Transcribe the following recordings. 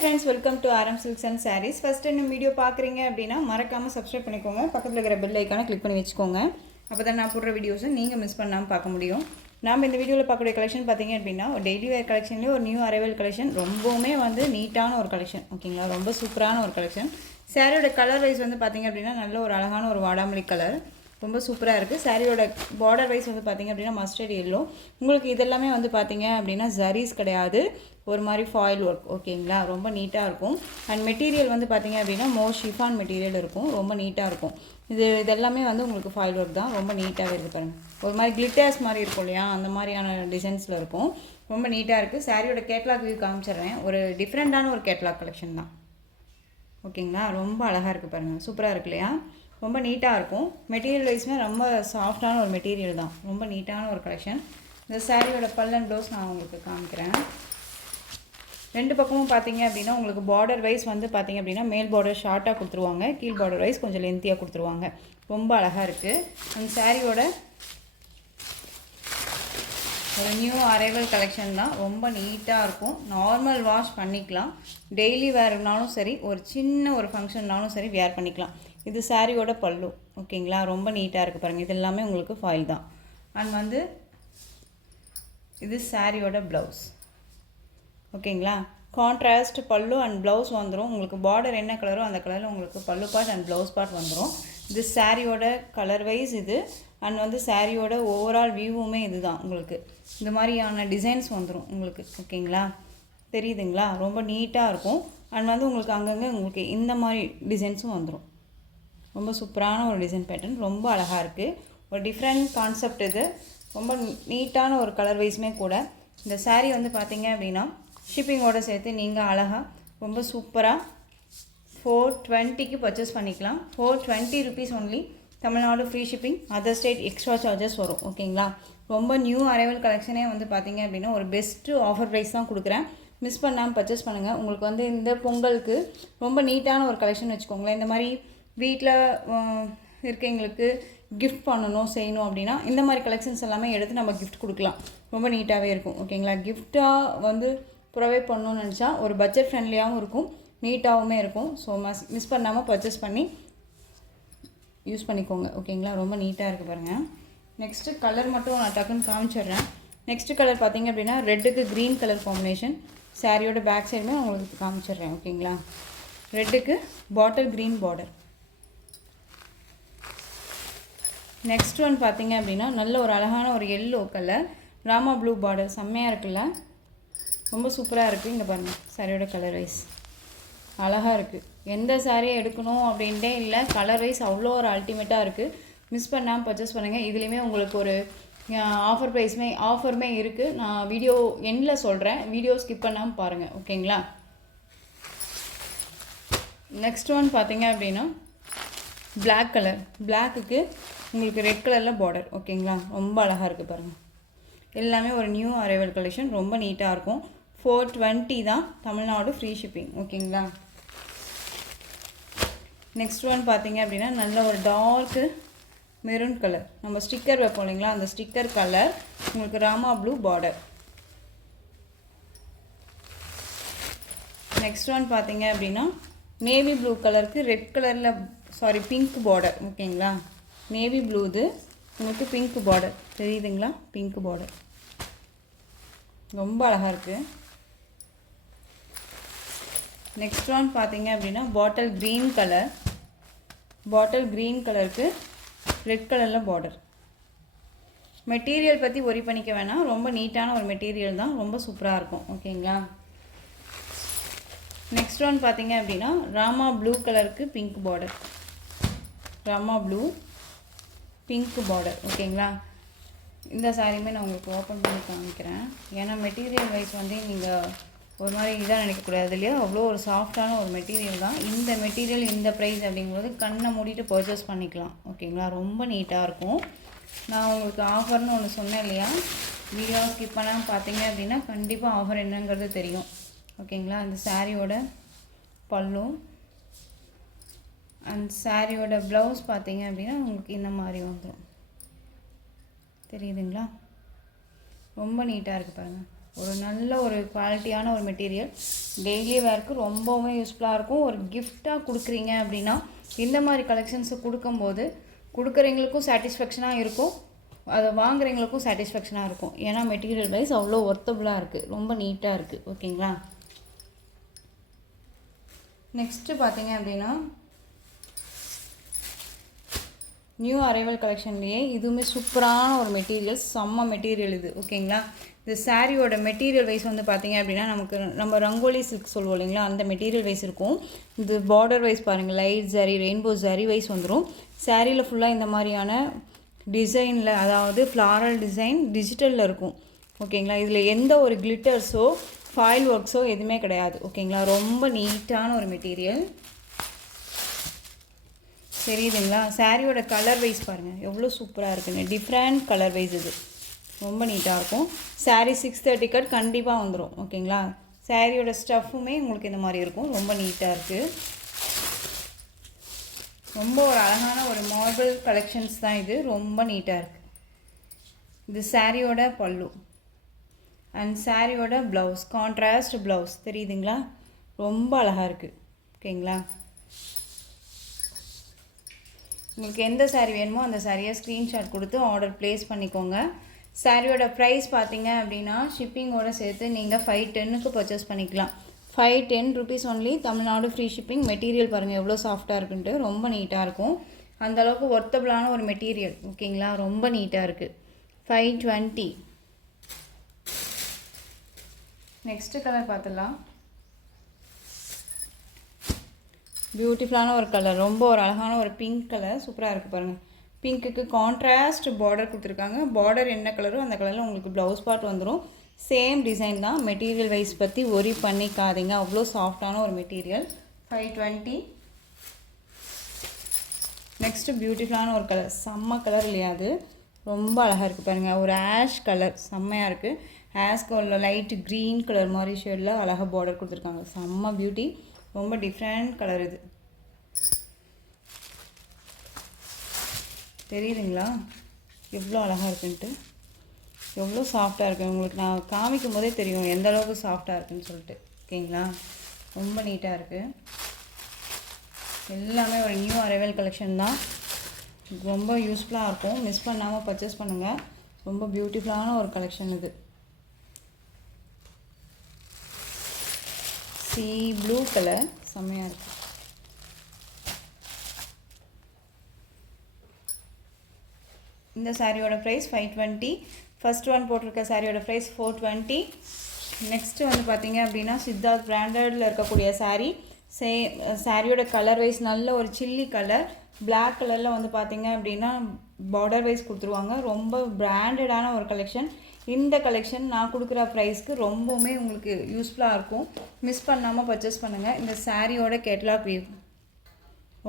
friends, welcome to RM Silks and Sarees. First time video பார்க்குறீங்க அப்படின்னா மறக்காமல் subscribe பண்ணிக்கோங்க. பக்கத்தில் இருக்கிற பெல் ஐக்கானை கிளிக் பண்ணி வச்சுக்கோங்க. அப்போ தான் நான் போடுற வீடியோஸை நீங்கள் மிஸ் பண்ணாமல் பார்க்க முடியும். நாம் இந்த வீடியோவில் பார்க்கக்கூடிய கலெக்ஷன் பார்த்தீங்க அப்படின்னா ஒரு டெய்லி வேர் கலெக்ஷன்லேயே ஒரு நியூ அரைவல் கலெக்ஷன். ரொம்பவுமே நீட்டான ஒரு கலெக்ஷன். ஓகேங்களா, ரொம்ப சூப்பரான ஒரு கலெக்ஷன். சாரியோட கலர் வைஸ் பார்த்தீங்க அப்படின்னா நல்ல ஒரு அழகான ஒரு வாடாமல்லி கலர், ரொம்ப சூப்பராக இருக்குது. சாரியோட பார்டர் வைஸ் பார்த்திங்க அப்படின்னா மஸ்டர்ட் எல்லோ. உங்களுக்கு இதெல்லாமே பார்த்திங்க அப்படின்னா ஜரீஸ் கிடையாது, ஒரு மாதிரி ஃபாயில் ஒர்க். ஓகேங்களா, ரொம்ப நீட்டாக இருக்கும். அண்ட் மெட்டீரியல் பார்த்திங்க அப்படின்னா ஷிஃபான் மெட்டீரியல் இருக்கும், ரொம்ப நீட்டாக இருக்கும். இதெல்லாமே உங்களுக்கு ஃபாயில் ஒர்க் தான், ரொம்ப நீட்டாகவே இருக்குது பாருங்கள். ஒரு மாதிரி கிளிட்டர்ஸ் மாதிரி இருக்கும் இல்லையா, அந்த மாதிரியான டிசைன்ஸில் இருக்கும், ரொம்ப நீட்டாக இருக்குது. சாரியோட கேட்லாக் வியூ காமிச்சிடுறேன். ஒரு டிஃப்ரெண்ட்டான ஒரு கேட்லாக் கலெக்ஷன் தான். ஓகேங்களா, ரொம்ப அழகாக இருக்குது பாருங்கள், சூப்பராக இருக்கு இல்லையா, ரொம்ப நீட்டாக இருக்கும். மெட்டீரியல் வைஸ்மே ரொம்ப சாஃப்டான ஒரு மெட்டீரியல் தான், ரொம்ப நீட்டான ஒரு கலெக்ஷன். இந்த சாரியோட பல் அண்ட் ப்ளவுஸ் நான் உங்களுக்கு காமிக்கிறேன். ரெண்டு பக்கமும் பார்த்தீங்க அப்படின்னா உங்களுக்கு பார்டர் வைஸ் பார்த்தீங்க அப்படின்னா மேல் பார்டர் ஷார்ட்டாக கொடுத்துருவாங்க, கீழ் பார்டர் வைஸ் கொஞ்சம் லென்த்தியாக கொடுத்துருவாங்க. ரொம்ப அழகாக இருக்குது. அந்த சாரியோட ஒரு நியூ அரைவல் கலெக்ஷன் தான், ரொம்ப நீட்டாக இருக்கும். நார்மல் வாஷ் பண்ணிக்கலாம், டெய்லி வேர்னாலும் சரி, ஒரு சின்ன ஒரு ஃபங்க்ஷன்னாலும் சரி வேர் பண்ணிக்கலாம். இது சாரியோட பல்லு. ஓகேங்களா, ரொம்ப நீட்டாக இருக்குது பாருங்கள். இது எல்லாமே உங்களுக்கு ஃபாயில் தான். அண்ட் இது சாரியோட ப்ளவுஸ். ஓகேங்களா, கான்ட்ராஸ்ட் பல்லு அண்ட் ப்ளவுஸ் வந்துடும். உங்களுக்கு பார்டர் என்ன கலரோ அந்த கலரில் உங்களுக்கு பல்லு பார்ட் அண்ட் ப்ளவுஸ் பார்ட் வந்துடும். இது சாரியோட கலர் வைஸ் இது. அண்ட் சாரியோட ஓவரால் வியூவுமே இது தான். உங்களுக்கு இந்த மாதிரியான டிசைன்ஸ் வந்துடும் உங்களுக்கு. ஓகேங்களா, தெரியுதுங்களா, ரொம்ப நீட்டாக இருக்கும். அண்ட் உங்களுக்கு அங்கங்கே உங்களுக்கு இந்த மாதிரி டிசைன்ஸும் வந்துடும். ரொம்ப சூப்பரான ஒரு டிசைன் பேட்டர்ன், ரொம்ப அழகாக இருக்குது. ஒரு டிஃப்ரெண்ட் கான்செப்ட் இது, ரொம்ப நீட்டான ஒரு கலர் வைஸுமே கூட. இந்த சாரீ பார்த்தீங்க அப்படின்னா ஷிப்பிங்கோடு சேர்த்து நீங்கள் அழகாக ரொம்ப சூப்பராக 420க்கு பர்ச்சேஸ் பண்ணிக்கலாம். 420 rupees only. Tamil Nadu free shipping, other state extra charges வரும். ஓகேங்களா, ரொம்ப நியூ அரைவல் கலெக்ஷனே பார்த்தீங்க அப்படின்னா ஒரு பெஸ்ட்டு ஆஃபர் ப்ரைஸ் தான் கொடுக்குறேன். மிஸ் பண்ணாமல் பர்ச்சேஸ் பண்ணுங்கள். உங்களுக்கு இந்த பொங்கலுக்கு ரொம்ப நீட்டான ஒரு கலெக்ஷன் வச்சுக்கோங்களேன். இந்த மாதிரி வீட்டில் இருக்கவங்களுக்கு கிஃப்ட் பண்ணணும் செய்யணும் அப்படின்னா இந்த மாதிரி கலெக்ஷன்ஸ் எல்லாமே எடுத்து நம்ம கிஃப்ட் கொடுக்கலாம், ரொம்ப நீட்டாகவே இருக்கும். ஓகேங்களா, கிஃப்டாக ப்ரொவைட் பண்ணணும்னு நினச்சா ஒரு பட்ஜெட் ஃப்ரெண்ட்லியாகவும் இருக்கும், நீட்டாகவுமே இருக்கும். ஸோ மிஸ் பண்ணாமல் பர்ச்சேஸ் பண்ணி யூஸ் பண்ணிக்கோங்க. ஓகேங்களா, ரொம்ப நீட்டாக இருக்குது பாருங்கள். நெக்ஸ்ட்டு கலர் மட்டும் நான் டக்குன்னு காமிச்சிடுறேன். நெக்ஸ்ட்டு கலர் பார்த்திங்க அப்படின்னா ரெட்டுக்கு க்ரீன் கலர் காம்பினேஷன். சாரியோட பேக் சைடுமே உங்களுக்கு காமிச்சிடுறேன். ஓகேங்களா, ரெட்டுக்கு bottle green border. Next one பார்த்தீங்க அப்படின்னா நல்ல ஒரு அழகான ஒரு yellow colour, Rama blue border, செம்மையாக இருக்குல்ல, ரொம்ப சூப்பராக இருக்குது. இங்கே பாருங்கள், சாரியோட கலர் வைஸ் அழகாக இருக்குது. எந்த சாரியை எடுக்கணும் அப்படின்ட்டே இல்லை, கலர் வைஸ் அவ்வளோ ஒரு அல்டிமேட்டாக இருக்குது. மிஸ் பண்ணாமல் பர்ச்சேஸ் பண்ணுங்கள். இதுலேயுமே உங்களுக்கு ஒரு ஆஃபருமே இருக்குது. நான் வீடியோ எண்டில் சொல்கிறேன், வீடியோ ஸ்கிப் பண்ணாமல் பாருங்கள். ஓகேங்களா, நெக்ஸ்ட் ஒன் பார்த்தீங்க அப்படின்னா பிளாக் கலர், பிளாக்குக்கு உங்களுக்கு ரெட் கலரில் பார்டர். ஓகேங்களா, ரொம்ப அழகாக இருக்குது பாருங்கள். எல்லாமே ஒரு நியூ அரைவல் கலெக்ஷன், ரொம்ப நீட்டாக இருக்கும். 420 தான், தமிழ்நாடு ஃப்ரீ ஷிப்பிங். ஓகேங்களா, நெக்ஸ்ட் ஒன் பார்த்தீங்க அப்படின்னா நல்ல ஒரு டார்க்கு மெரூன் கலர், நம்ம ஸ்டிக்கர் வைப்போம் இல்லைங்களா, அந்த ஸ்டிக்கர் கலர், உங்களுக்கு Rama blue border. Next one பார்த்தீங்க அப்படின்னா நேவி ப்ளூ கலருக்கு ரெட் கலரில் பிங்க் பார்டர். ஓகேங்களா, நேவி ப்ளூ இது, உங்களுக்கு பிங்க் பார்டர் தெரியுதுங்களா, பிங்க் பார்டர் ரொம்ப அழகாக இருக்குது. நெக்ஸ்ட் ஒன் பார்த்தீங்க அப்படின்னா பாட்டில் க்ரீன் கலருக்கு ரெட் கலரில் பார்டர். மெட்டீரியல் பற்றி ஒரி பண்ணிக்க வேணாம், ரொம்ப நீட்டான ஒரு மெட்டீரியல் தான், ரொம்ப சூப்பராக இருக்கும். ஓகேங்களா, நெக்ஸ்ட் ஒன் பார்த்தீங்க அப்படின்னா ராமா ப்ளூ கலருக்கு pink border, Rama blue pink border. ஓகேங்களா, இந்த சாரியுமே நான் உங்களுக்கு ஓப்பன் பண்ணி காமிக்கிறேன். ஏன்னா மெட்டீரியல் வைஸ் நீங்கள் ஒரு மாதிரி இதாக நினைக்கக்கூடாது இல்லையா, அவ்வளோ ஒரு சாஃப்டான ஒரு மெட்டீரியல் தான். இந்த மெட்டீரியல் இந்த ப்ரைஸ் அப்படிங்கும்போது கண்ணை மூடிட்டு பர்ச்சேஸ் பண்ணிக்கலாம். ஓகேங்களா, ரொம்ப நீட்டாக இருக்கும். நான் உங்களுக்கு ஆஃபர்னு ஒன்று சொன்னேன் இல்லையா, வீடியோ ஸ்கிப் பண்ணாமல் பார்த்தீங்க அப்படின்னா கண்டிப்பாக ஆஃபர் என்னங்கிறது தெரியும். ஓகேங்களா, இந்த சாரியோட பல்லு அண்ட் சாரியோட ப்ளவுஸ் பார்த்தீங்க அப்படின்னா உங்களுக்கு இந்த மாதிரி வந்துடும். தெரியுதுங்களா, ரொம்ப நீட்டாக இருக்குது பாருங்கள். ஒரு நல்ல ஒரு குவாலிட்டியான ஒரு மெட்டீரியல். டெய்லி வேர்க்கு ரொம்பவுமே யூஸ்ஃபுல்லாக இருக்கும். ஒரு கிஃப்டாக கொடுக்குறீங்க அப்படின்னா இந்த மாதிரி கலெக்ஷன்ஸை கொடுக்கும்போது கொடுக்குறவங்களுக்கும் சாட்டிஸ்ஃபேக்ஷனாக இருக்கும், அதை வாங்குறவங்களுக்கும் சாட்டிஸ்ஃபேக்ஷனாக இருக்கும். ஏன்னா மெட்டீரியல் வைஸ் அவ்வளோ ஒர்த்தபுளாக இருக்குது, ரொம்ப நீட்டாக இருக்குது. ஓகேங்களா. நெக்ஸ்ட்டு பார்த்தீங்க அப்படின்னா நியூ அரைவல் கலெக்ஷன்லேயே இதுவுமே சூப்பரான ஒரு மெட்டீரியல், செம்ம மெட்டீரியல் இது. ஓகேங்களா. இந்த சாரியோட மெட்டீரியல் வைஸ் வந்து பார்த்திங்க அப்படின்னா நம்ம ரங்கோலி சில்க் சொல்லுவோம் இல்லைங்களா, அந்த மெட்டீரியல் வைஸ் இருக்கும். இது பார்டர் வைஸ் பாருங்கள், light zari, rainbow zari wise வந்துடும். சாரியில் ஃபுல்லாக இந்த மாதிரியான டிசைனில், அதாவது ஃப்ளாரல் டிசைன் டிஜிட்டலில் இருக்கும். ஓகேங்களா. இதில் எந்த ஒரு கிளிட்டர்ஸோ ஃபாயில் ஒர்க்ஸோ எதுவுமே கிடையாது. ஓகேங்களா. ரொம்ப நீட்டான ஒரு மெட்டீரியல். தெரியுதுங்களா. சாரியோட கலர் வைஸ் பாருங்கள் எவ்வளோ சூப்பராக இருக்குன்னு. டிஃப்ரெண்ட் கலர் வைஸ் இது ரொம்ப நீட்டாக இருக்கும். சாரீ 630 கட் கண்டிப்பாக வந்துடும். ஓகேங்களா. சாரியோட ஸ்டஃப்புமே உங்களுக்கு இந்த மாதிரி இருக்கும். ரொம்ப நீட்டாக இருக்குது. ரொம்ப ஒரு அழகான ஒரு மார்பிள் கலெக்ஷன்ஸ் தான் இது. ரொம்ப நீட்டாக இருக்குது. இது சாரியோட பல்லு அண்ட் சாரியோட ப்ளவுஸ், கான்ட்ராஸ்ட் ப்ளவுஸ். தெரியுதுங்களா. ரொம்ப அழகாக இருக்குது. ஓகேங்களா. உங்களுக்கு எந்த சாரீ வேணுமோ அந்த சாரியை ஸ்க்ரீன்ஷாட் கொடுத்து ஆர்டர் ப்ளேஸ் பண்ணிக்கோங்க. சாரியோட ப்ரைஸ் பார்த்தீங்க அப்படின்னா ஷிப்பிங்கோடு சேர்த்து நீங்கள் 510க்கு பர்ச்சேஸ் பண்ணிக்கலாம். 510 rupees only. Tamil Nadu free shipping. Material பாருங்கள் எவ்வளோ சாஃப்டாக இருக்குன்ட்டு. ரொம்ப நீட்டாக இருக்கும். அந்தளவுக்கு ஒர்த்தபுளான ஒரு மெட்டீரியல். ஓகேங்களா. ரொம்ப நீட்டாக இருக்குது. 520. நெக்ஸ்ட்டு கலர் பார்த்துடலாம். பியூட்டிஃபுல்லான ஒரு கலர், ரொம்ப ஒரு அழகான ஒரு பிங்க் கலர். சூப்பராக இருக்குது பாருங்கள். பிங்க்குக்கு கான்ட்ராஸ்ட் பார்டர் கொடுத்துருக்காங்க. பார்டர் என்ன கலரோ அந்த கலரில் உங்களுக்கு ப்ளவுஸ் பார்ட் வந்துடும். சேம் டிசைன் தான். மெட்டீரியல் வைஸ் பற்றி ஒரி பண்ணிக்காதீங்க, அவ்வளோ சாஃப்டான ஒரு மெட்டீரியல். 520. நெக்ஸ்ட்டு பியூட்டிஃபுல்லான ஒரு கலர், செம்ம கலர் இல்லையா, அது ரொம்ப அழகாக இருக்குது பாருங்கள். ஒரு ஆஷ் கலர் செம்மையாக இருக்குது. ஆஷ் கலரில் லைட் க்ரீன் கலர் மாதிரி ஷேடில் அழகாக பார்டர் கொடுத்துருக்காங்க. செம்ம பியூட்டி. ரொம்ப டிஃப்ரெண்ட் கலர் இது. தெரியுதுங்களா எவ்வளோ அழகாக இருக்குன்ட்டு, எவ்வளோ சாஃப்டாக இருக்குது. உங்களுக்கு நான் காமிக்கும் போதே தெரியும் எந்த அளவுக்கு சாஃப்டாக இருக்குன்னு சொல்லிட்டு. ஓகேங்களா. ரொம்ப நீட்டாக இருக்குது. எல்லாமே ஒரு நியூ அரைவல் கலெக்ஷன் தான். ரொம்ப யூஸ்ஃபுல்லாக இருக்கும். மிஸ் பண்ணாமல் பர்ச்சேஸ் பண்ணுங்கள். ரொம்ப பியூட்டிஃபுல்லான ஒரு கலெக்ஷன் இது. சி ப்ளூ கலர் செம்மையாக இருக்குது. இந்த சாரியோட ப்ரைஸ் 520. ஃபர்ஸ்ட் ஒன் போட்டிருக்க சாரியோட ப்ரைஸ் 420. நெக்ஸ்ட்டு வந்து பார்த்திங்க அப்படின்னா சித்தார்த் பிராண்டடில் இருக்கக்கூடிய சாரீ. சாரியோட கலர் வைஸ் நல்ல ஒரு சில்லி கலர், பிளாக் கலரில் வந்து பார்த்திங்க அப்படின்னா பார்டர் வைஸ் கொடுத்துருவாங்க. ரொம்ப பிராண்டடான ஒரு கலெக்ஷன். இந்த கலெக்ஷன் நான் கொடுக்குற ப்ரைஸ்க்கு ரொம்பவுமே உங்களுக்கு யூஸ்ஃபுல்லாக இருக்கும். மிஸ் பண்ணாமல் பர்ச்சேஸ் பண்ணுங்கள். இந்த சாரியோட கேட்லாக் வியூ.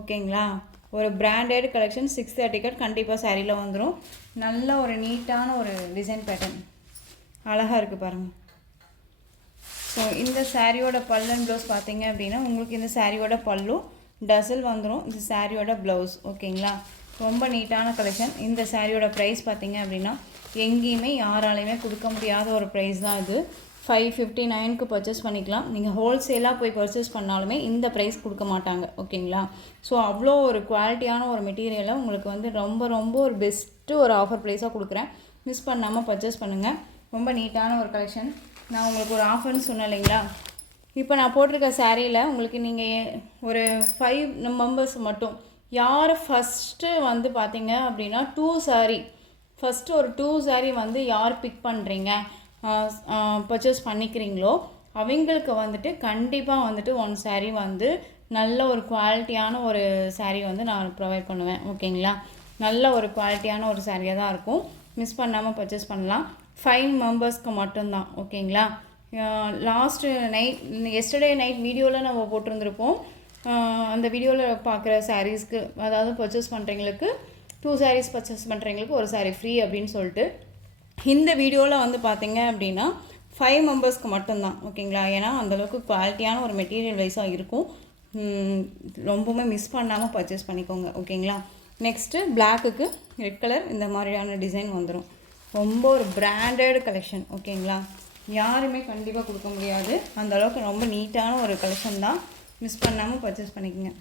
ஓகேங்களா. ஒரு பிராண்டட் கலெக்ஷன் 630 கட் கண்டிப்பாக சாரியில் வந்துடும். நல்ல ஒரு நீட்டான ஒரு டிசைன் பேட்டர்ன் அழகாக இருக்குது பாருங்கள். ஸோ இந்த சாரியோட பல்லு அண்ட் ப்ளவுஸ் பார்த்தீங்க அப்படின்னா உங்களுக்கு இந்த சாரியோட பல்லு டசல் வந்துடும். இந்த சாரியோட ப்ளவுஸ். ஓகேங்களா. ரொம்ப நீட்டான கலெக்ஷன். இந்த சாரியோட ப்ரைஸ் பார்த்தீங்க அப்படின்னா எங்கேயுமே யாராலையுமே கொடுக்க முடியாத ஒரு ப்ரைஸ் தான் இது. 559க்கு பர்ச்சேஸ் பண்ணிக்கலாம். நீங்கள் ஹோல்சேலாக போய் பர்ச்சேஸ் பண்ணாலுமே இந்த ப்ரைஸ் கொடுக்க மாட்டாங்க. ஓகேங்களா. ஸோ அவ்வளோ ஒரு குவாலிட்டியான ஒரு மெட்டீரியலை உங்களுக்கு வந்து ரொம்ப ரொம்ப ஒரு பெஸ்ட்டு ஒரு ஆஃபர் ப்ரைஸாக கொடுக்குறேன். மிஸ் பண்ணாமல் பர்ச்சேஸ் பண்ணுங்கள். ரொம்ப நீட்டான ஒரு கலெக்ஷன். நான் உங்களுக்கு ஒரு ஆஃபர்னு சொன்னேன் இல்லைங்களா. இப்போ நான் போட்டிருக்க சாரியில் உங்களுக்கு நீங்கள் ஒரு 5 மெம்பர்ஸ் மட்டும் யார் ஃபஸ்ட்டு வந்து பார்த்தீங்க அப்படின்னா 2 சாரீ ஃபஸ்ட்டு ஒரு 2 சாரீ வந்து யார் பிக் பண்ணுறீங்க பர்ச்சேஸ் பண்ணிக்கிறீங்களோ அவங்களுக்கு வந்துட்டு கண்டிப்பாக வந்துட்டு 1 சாரீ வந்து நல்ல ஒரு குவாலிட்டியான ஒரு சாரீ வந்து நான் ப்ரொவைட் பண்ணுவேன். ஓகேங்களா. நல்ல ஒரு குவாலிட்டியான ஒரு சாரியாக தான் இருக்கும். மிஸ் பண்ணாமல் பர்ச்சேஸ் பண்ணலாம். 5 மெம்பர்ஸ்க்கு மட்டும்தான். ஓகேங்களா. லாஸ்ட்டு நைட் எஸ்டர்டே நைட் வீடியோவில் நம்ம போட்டிருந்துருப்போம். அந்த வீடியோவில் பார்க்குற சாரீஸ்க்கு அதாவது பர்ச்சேஸ் பண்ணுறவங்களுக்கு 2 சாரீஸ் பர்ச்சேஸ் பண்ணுறவங்களுக்கு 1 சாரீ ஃப்ரீ அப்படின்னு சொல்லிட்டு இந்த வீடியோவில் வந்து பார்த்தீங்க அப்படின்னா 5 மெம்பர்ஸ்க்கு மட்டும்தான். ஓகேங்களா. ஏன்னா அந்தளவுக்கு குவாலிட்டியான ஒரு மெட்டீரியல் வைஸாக இருக்கும். ரொம்பவுமே மிஸ் பண்ணாமல் பர்ச்சேஸ் பண்ணிக்கோங்க. ஓகேங்களா. நெக்ஸ்ட்டு பிளாக்குக்கு ரெட் கலர் இந்த மாதிரியான டிசைன் வந்துடும். ரொம்ப ஒரு பிராண்டட் கலெக்ஷன். ஓகேங்களா. யாருமே கண்டிப்பாக கொடுக்க முடியாது. அந்தளவுக்கு ரொம்ப நீட்டான ஒரு கலெக்ஷன் தான். மிஸ் பண்ணாமல் பர்ச்சேஸ் பண்ணிக்கோங்க.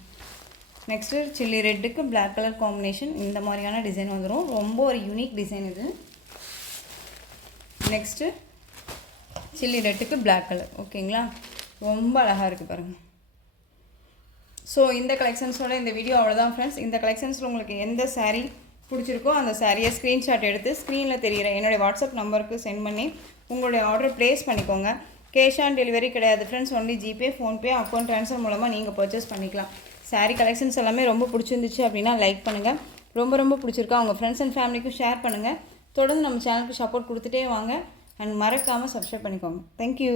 நெக்ஸ்ட்டு சில்லி ரெட்டுக்கு பிளாக் கலர் காம்பினேஷன் இந்த மாதிரியான டிசைன் வந்துடும். ரொம்ப ஒரு யூனிக் டிசைன் இது. நெக்ஸ்ட்டு சில்லி ரெட்டுக்கு பிளாக் கலர். ஓகேங்களா, ரொம்ப அழகாக இருக்குது பாருங்கள். ஸோ இந்த கலெக்ஷன்ஸோட இந்த வீடியோ அவ்வளோதான் ஃப்ரெண்ட்ஸ். இந்த கலெக்ஷன்ஸில் உங்களுக்கு எந்த சாரீ பிடிச்சிருக்கோ அந்த சாரியை ஸ்க்ரீன்ஷாட் எடுத்து ஸ்க்ரீனில் தெரிகிற என்னுடைய வாட்ஸ்அப் நம்பருக்கு சென்ட் பண்ணி உங்களுடைய ஆர்டர் ப்ளேஸ் பண்ணிக்கோங்க. கேஷ் ஆன் டெலிவரி கிடையாது friends. Only GPay, PhonePe, account transfer மூலமாக நீங்கள் பர்ச்சேஸ் பண்ணிக்கலாம். சாரீ கலெக்ஷன்ஸ் எல்லாமே ரொம்ப பிடிச்சிருந்துச்சு அப்படின்னா லைக் பண்ணுங்கள். ரொம்ப பிடிச்சிருக்கா உங்கள் ஃப்ரெண்ட்ஸ் அண்ட் ஃபேமிலிக்கும் ஷேர் பண்ணுங்கள். தொடர்ந்து நம்ம சேனலுக்கு சப்போர்ட் கொடுத்துட்டே வாங்க. அண்ட் மறக்காமல் சப்ஸ்கிரைப் பண்ணிக்கோங்க. தேங்க்யூ.